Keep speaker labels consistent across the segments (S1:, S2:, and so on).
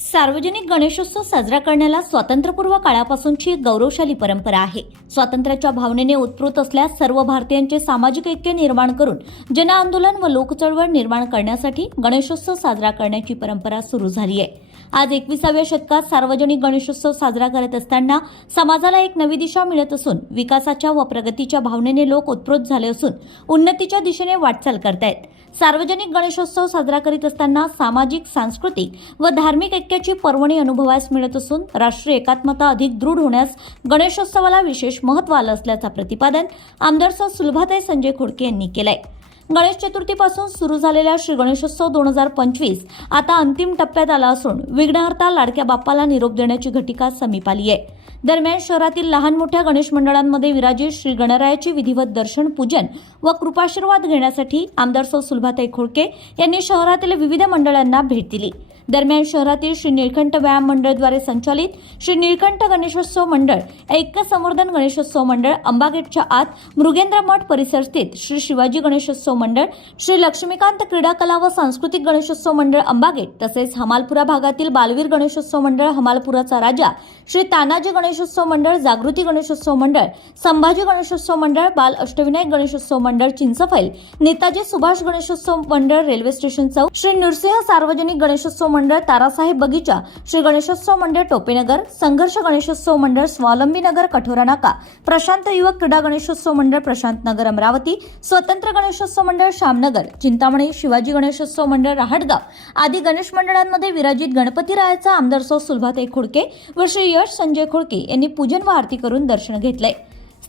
S1: सार्वजनिक गणेशोत्सव साजरा करण्याला स्वातंत्र्यपूर्व काळापासूनची गौरवशाली परंपरा आहे. स्वातंत्र्याच्या भावनेने उत्स्फूर्त असल्यास सर्व भारतीयांचे सामाजिक ऐक्य निर्माण करून जन आंदोलन व लोकचळवळ निर्माण करण्यासाठी गणेशोत्सव साजरा करण्याची परंपरा सुरू झाली आहे. आज एकविसाव्या शतकात सार्वजनिक गणेशोत्सव साजरा करत असताना समाजाला एक नवी दिशा मिळत असून विकासाच्या व प्रगतीच्या भावनेने लोक उत्प्रोत झाले असून उन्नतीच्या दिशेने वाटचाल करतायत. सार्वजनिक गणेशोत्सव साजरा करीत असताना सामाजिक सांस्कृतिक व धार्मिक ऐक्याची पर्वणी अनुभवास मिळत असून राष्ट्रीय एकात्मता अधिक दृढ होण्यास गणेशोत्सवाला विशेष महत्त्व आलं असल्याचं प्रतिपादन आमदार सुलभाताई संजय खोडके यांनी केलंय. गणेश चतुर्थीपासून सुरू झालेला श्री गणेशोत्सव दोन हजार पंचवीस आता अंतिम टप्प्यात आला असून विघ्नहर्ता लाडक्या बाप्पाला निरोप देण्याची घटिका समीप आली आहे. दरम्यान शहरातील लहान मोठ्या गणेश मंडळांमध्ये विराजित श्री गणरायाची विधिवत दर्शन पूजन व कृपाशीर्वाद घेण्यासाठी आमदार सौ सुलभाताई खोडके यांनी शहरातील विविध मंडळांना भेट दिली. दरम्यान शहरातील श्री निळकंठ व्यायाम मंडळद्वारे संचालित श्री निळकंठ गणेशोत्सव मंडळ ऐक्य संवर्धन गणेशोत्सव मंडळ अंबागेटच्या आत मृगेंद्र मठ परिसर स्थित श्री शिवाजी गणेशोत्सव मंडळ श्री लक्ष्मीकांत क्रीडा कला व सांस्कृतिक गणेशोत्सव मंडळ अंबागेट तसेच हमालपुरा भागातील बालवीर गणेशोत्सव मंडळ हमालपुराचा राजा श्री तानाजी गणेशोत्सव मंडळ जागृती गणेशोत्सव मंडळ संभाजी गणेशोत्सव मंडळ बाल अष्टविनायक गणेशोत्सव मंडळ चिंचफैल नेताजी सुभाष गणेशोत्सव मंडळ रेल्वे स्टेशन चौक श्री नृसिंह सार्वजनिक गणेशोत्सव मंडळ तारासाहेब बगीचा श्री गणेशोत्सव मंडळ टोपेनगर संघर्ष गणेशोत्सव मंडळ स्वावलंबी नगर कठोरा नाका प्रशांत युवक क्रीडा गणेशोत्सव मंडळ प्रशांत नगर अमरावती स्वतंत्र गणेशोत्सव मंडळ श्यामनगर चिंतामणी शिवाजी गणेशोत्सव मंडळ रहाटगाव आदी गणेश मंडळांमध्ये विराजित गणपतीरायाचा आमदार सौ सुलभाताई खुडके व श्री यश संजय खुडके यांनी पूजन व आरती करून दर्शन घेतले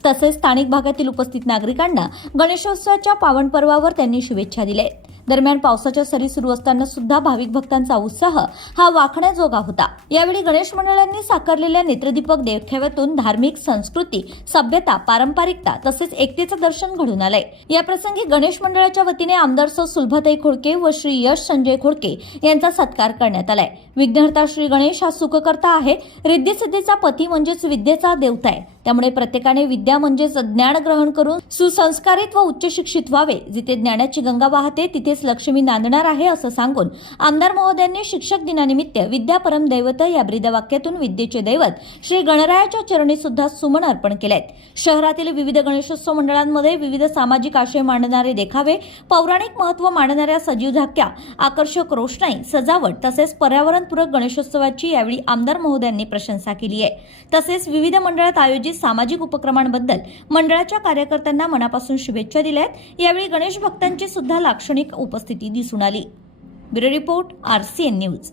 S1: तसेच स्थानिक भागातील उपस्थित नागरिकांना गणेशोत्सवाच्या पावन पर्वावर त्यांनी शुभेच्छा दिल्या आहेत. दरम्यान पावसाच्या सरी सुरू असताना सुद्धा भाविक भक्तांचा उत्साह हा वाखण्याजोगा होता. यावेळी गणेश मंडळांनी साकारलेल्या नेत्रदीपक देखाव्यातून धार्मिक संस्कृती सभ्यता पारंपरिकता तसेच एकतेचं दर्शन घडून आलंय. याप्रसंगी गणेश मंडळाच्या वतीने आमदार सौ सुलभताई खोडके व श्री यश संजय खोडके यांचा सत्कार करण्यात आलाय. विघ्नहर्ता श्री गणेश हा सुखकर्ता आहे. रिद्धिसिद्धीचा पती म्हणजेच विद्येचा देवता आहे. त्यामुळे प्रत्येकाने विद्या म्हणजेच ज्ञान ग्रहण करून सुसंस्कारित व उच्च शिक्षित व्हावे. जिथे ज्ञानाची गंगा वाहते लक्ष्मी नांदणार आहे असं सांगून आमदार महोदयांनी शिक्षक दिनानिमित्त विद्यापरम दैवत या ब्रीदवाक्यातून विद्येचे दैवत श्री गणरायाच्या चरणी सुद्धा सुमन अर्पण केले आहेत शहरातील विविध गणेशोत्सव मंडळांमध्ये विविध सामाजिक आशय मांडणारे देखावे पौराणिक महत्त्व मांडणाऱ्या सजीव झाक्या आकर्षक रोषणाई सजावट तसेच पर्यावरणपूरक गणेशोत्सवाची यावेळी आमदार महोदयांनी प्रशंसा केली आहे तसेच विविध मंडळात आयोजित सामाजिक उपक्रमांबद्दल मंडळाच्या कार्यकर्त्यांना मनापासून शुभेच्छा दिल्या आहेत यावेळी गणेश भक्तांची सुद्धा लाक्षणिक उपस्थिती दिसून आली. Bureau report RCN news.